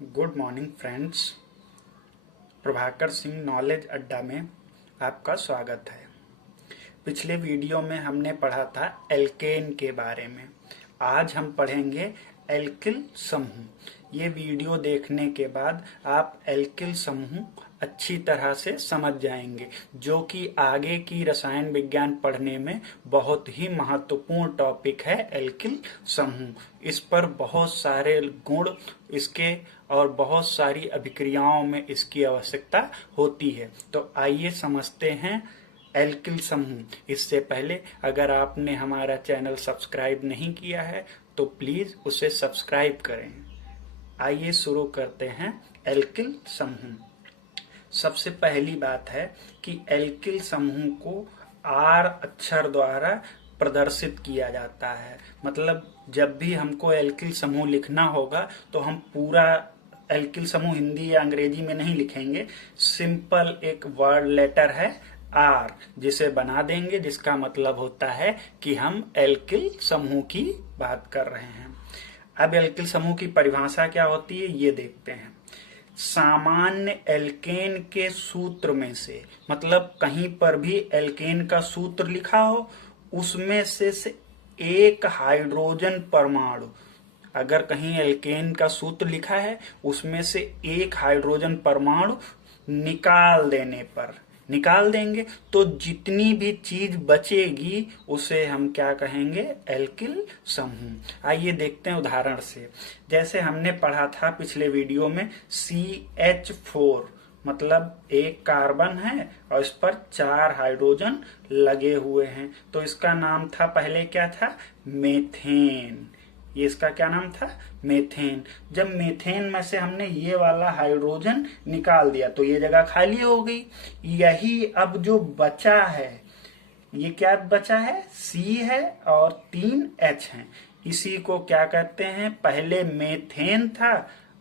Good morning friends. Prabhakar Singh knowledge अड्डा में आपका स्वागत है। पिछले वीडियो में हमने पढ़ा था एल्केन के बारे में। आज हम पढ़ेंगे एल्किल समूह। ये वीडियो देखने के बाद आप एल्किल समूह अच्छी तरह से समझ जाएंगे, जो कि आगे की रसायन विज्ञान पढ़ने में बहुत ही महत्वपूर्ण टॉपिक है। एल्किल समूह, इस पर बहुत सारे गुण इसके और बहुत सारी अभिक्रियाओं में इसकी आवश्यकता होती है। तो आइए समझते हैं एल्किल समूह। इससे पहले अगर आपने हमारा चैनल सब्सक्राइब नहीं किया है तो प्लीज उसे सब्सक्राइब करें। आइए शुरू करते हैं एल्किल समूह। सबसे पहली बात है कि एल्किल समूह को आर अक्षर द्वारा प्रदर्शित किया जाता है। मतलब जब भी हमको एल्किल समूह लिखना होगा तो हम पूरा एल्किल समूह हिंदी या अंग्रेजी में नहीं लिखेंगे। सिंपल एक वर्ड लेटर है आर, जिसे बना देंगे, जिसका मतलब होता है कि हम एल्किल समूह की बात कर रहे हैं। अब एल्किल समूह की परिभाषा क्या होती है ये देखते हैं। सामान्य एल्केन के सूत्र में से, मतलब कहीं पर भी एल्केन का सूत्र लिखा हो उसमें से एक हाइड्रोजन परमाणु, अगर कहीं एल्केन का सूत्र लिखा है उसमें से एक हाइड्रोजन परमाणु निकाल देंगे तो जितनी भी चीज बचेगी उसे हम क्या कहेंगे, एल्किल समूह। आइए देखते हैं उदाहरण से। जैसे हमने पढ़ा था पिछले वीडियो में CH4, मतलब एक कार्बन है और इस पर 4 हाइड्रोजन लगे हुए हैं, तो इसका नाम था, पहले क्या था, मेथेन। ये इसका क्या नाम था, मेथेन। जब मेथेन में से हमने ये वाला हाइड्रोजन निकाल दिया तो ये जगह खाली हो गई। यही अब जो बचा है, ये क्या बचा है, C है और 3 H हैं। इसी को क्या कहते हैं, पहले मेथेन था,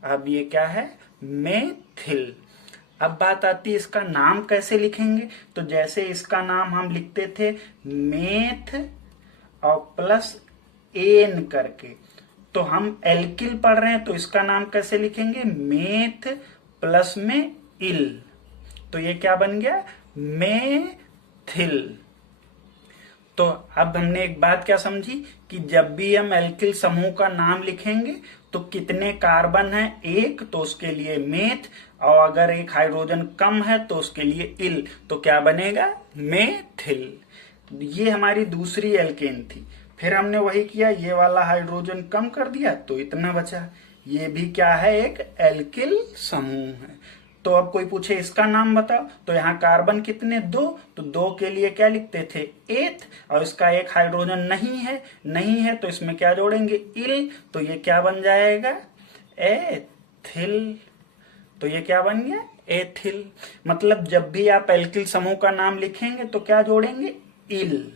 अब ये क्या है, मेथिल। अब बात आती है इसका नाम कैसे लिखेंगे। तो जैसे इसका नाम हम लिखते थे मेथ और प्लस एन करके, तो हम एल्किल पढ़ रहे हैं तो इसका नाम कैसे लिखेंगे, मेथ प्लस में इल, तो ये क्या बन गया, मेथिल। तो अब हमने एक बात क्या समझी कि जब भी हम एल्किल समूह का नाम लिखेंगे तो कितने कार्बन है, एक, तो उसके लिए मेथ, और अगर एक हाइड्रोजन कम है तो उसके लिए इल, तो क्या बनेगा, मेथिल। ये हमारी दूसरी एल्केन थी। फिर हमने वही किया, ये वाला हाइड्रोजन कम कर दिया तो इतना बचा। ये भी क्या है, एक एल्किल समूह है। तो अब कोई पूछे इसका नाम बताओ, तो यहाँ कार्बन कितने, 2, तो 2 के लिए क्या लिखते थे, एथ, और इसका एक हाइड्रोजन नहीं है तो इसमें क्या जोड़ेंगे, इल, तो ये क्या बन जाएगा, एथिल। तो ये क्या बन गया, एथिल। मतलब जब भी आप एल्किल समूह का नाम लिखेंगे तो क्या जोड़ेंगे, इल।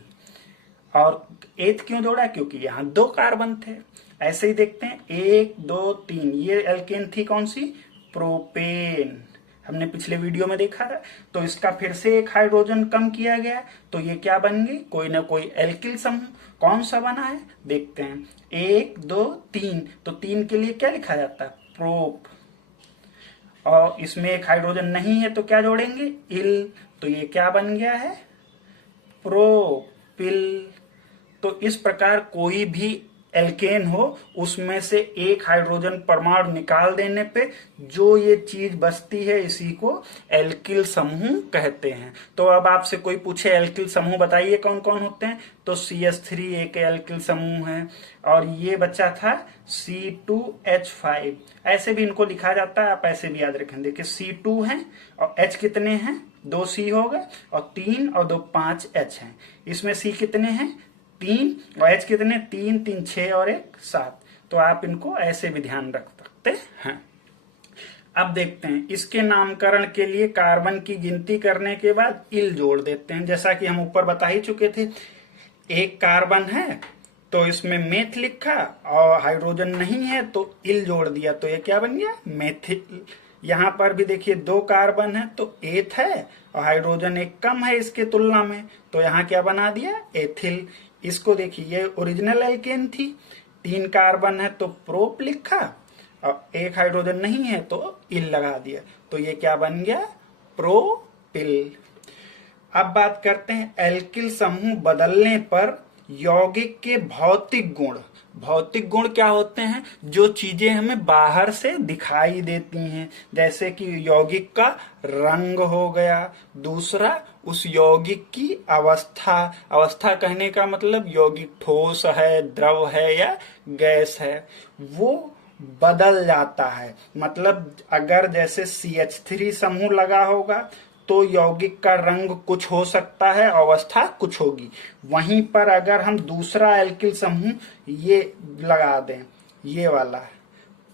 और एथ क्यों जोड़ा, क्योंकि यहाँ 2 कार्बन थे। ऐसे ही देखते हैं 1 2 3, ये एल्केन थी कौन सी, प्रोपेन, हमने पिछले वीडियो में देखा था। तो इसका फिर से एक हाइड्रोजन कम किया गया तो ये क्या बन गई, कोई ना कोई एल्किल समूह। कौन सा बना है देखते हैं, 1 2 3, तो 3 के लिए क्या लिखा जाता है, प्रोप, और इसमें एक हाइड्रोजन नहीं है तो क्या जोड़ेंगे, इल, तो ये क्या बन गया है, प्रोपिल। तो इस प्रकार कोई भी एल्केन हो उसमें से एक हाइड्रोजन परमाणु निकाल देने पे जो ये चीज बचती है इसी को एल्किल समूह कहते हैं। तो अब आपसे कोई पूछे एल्किल समूह बताइए कौन कौन होते हैं, तो CH3 एक एल्किल समूह है, और ये बचा था C2H5। ऐसे भी इनको लिखा जाता है, आप ऐसे भी याद रखें। देखिए C2 है और H कितने हैं, 2 C हो गए, और 3 और 2 5 H हैं। इसमें C कितने हैं, 3, और H कितने, 3 3 6 और 1 7। तो आप इनको ऐसे भी ध्यान रख सकते हैं। अब देखते हैं इसके नामकरण के लिए कार्बन की गिनती करने के बाद इल जोड़ देते हैं। जैसा कि हम ऊपर बता ही चुके थे, एक कार्बन है तो इसमें मेथ लिखा और हाइड्रोजन नहीं है तो इल जोड़ दिया, तो ये क्या बन गया, मेथिल। यहाँ पर भी देखिए 2 कार्बन है तो एथ है और हाइड्रोजन एक कम है इसके तुलना में, तो यहाँ क्या बना दिया, एथिल। इसको देखिए, ये ओरिजिनल एल्केन थी, 3 कार्बन है तो प्रोप लिखा, और एक हाइड्रोजन नहीं है तो इल लगा दिया, तो ये क्या बन गया, प्रोपिल। अब बात करते हैं एल्किल समूह बदलने पर यौगिक के भौतिक गुण। भौतिक गुण क्या होते हैं, जो चीजें हमें बाहर से दिखाई देती हैं, जैसे कि यौगिक का रंग हो गया, दूसरा उस यौगिक की अवस्था। अवस्था कहने का मतलब यौगिक ठोस है, द्रव है या गैस है, वो बदल जाता है। मतलब अगर जैसे CH3 समूह लगा होगा तो यौगिक का रंग कुछ हो सकता है, अवस्था कुछ होगी। वहीं पर अगर हम दूसरा एल्किल समूह ये लगा दें, ये वाला,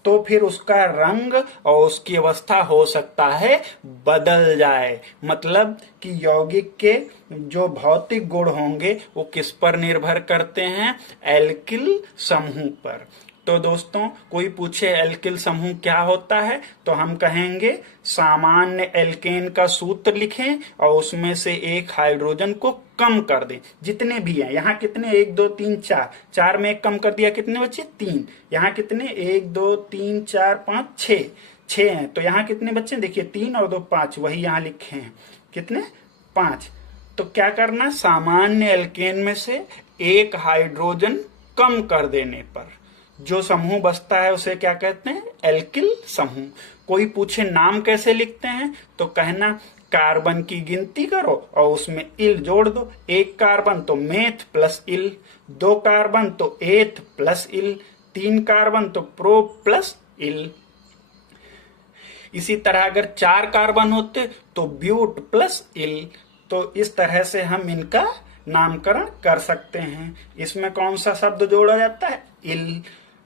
तो फिर उसका रंग और उसकी अवस्था हो सकता है बदल जाए। मतलब कि यौगिक के जो भौतिक गुण होंगे वो किस पर निर्भर करते हैं, एल्किल समूह पर। तो दोस्तों कोई पूछे एल्किल समूह क्या होता है तो हम कहेंगे सामान्य एल्केन का सूत्र लिखें और उसमें से एक हाइड्रोजन को कम कर दें, जितने भी हैं। यहाँ कितने, 1 2 3 4, 4 में एक कम कर दिया, कितने बचे, 3। यहाँ कितने, 1 2 3 4 5 6, 6 हैं। तो यहाँ कितने बच्चे, देखिए 3 और 2 5, वही यहाँ लिखे हैं, कितने, 5। तो क्या करना, सामान्य एल्केन में से एक हाइड्रोजन कम कर देने पर जो समूह बचता है उसे क्या कहते हैं, एल्किल समूह। कोई पूछे नाम कैसे लिखते हैं तो कहना कार्बन की गिनती करो और उसमें इल जोड़ दो। 1 कार्बन तो मेथ प्लस इल, 2 कार्बन तो एथ प्लस इल, 3 कार्बन तो प्रो प्लस इल। इसी तरह अगर 4 कार्बन होते तो ब्यूट प्लस इल। तो इस तरह से हम इनका नामकरण कर सकते हैं। इसमें कौन सा शब्द जोड़ा जाता है, इल।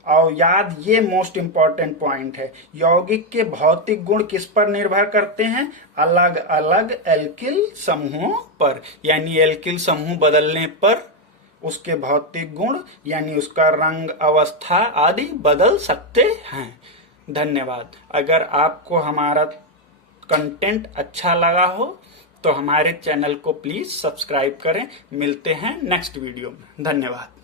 और याद, ये मोस्ट इंपॉर्टेंट पॉइंट है, यौगिक के भौतिक गुण किस पर निर्भर करते हैं, अलग अलग एल्किल समूहों पर। यानी एल्किल समूह बदलने पर उसके भौतिक गुण यानी उसका रंग, अवस्था आदि बदल सकते हैं। धन्यवाद। अगर आपको हमारा कंटेंट अच्छा लगा हो तो हमारे चैनल को प्लीज सब्सक्राइब करें। मिलते हैं नेक्स्ट वीडियो में। धन्यवाद।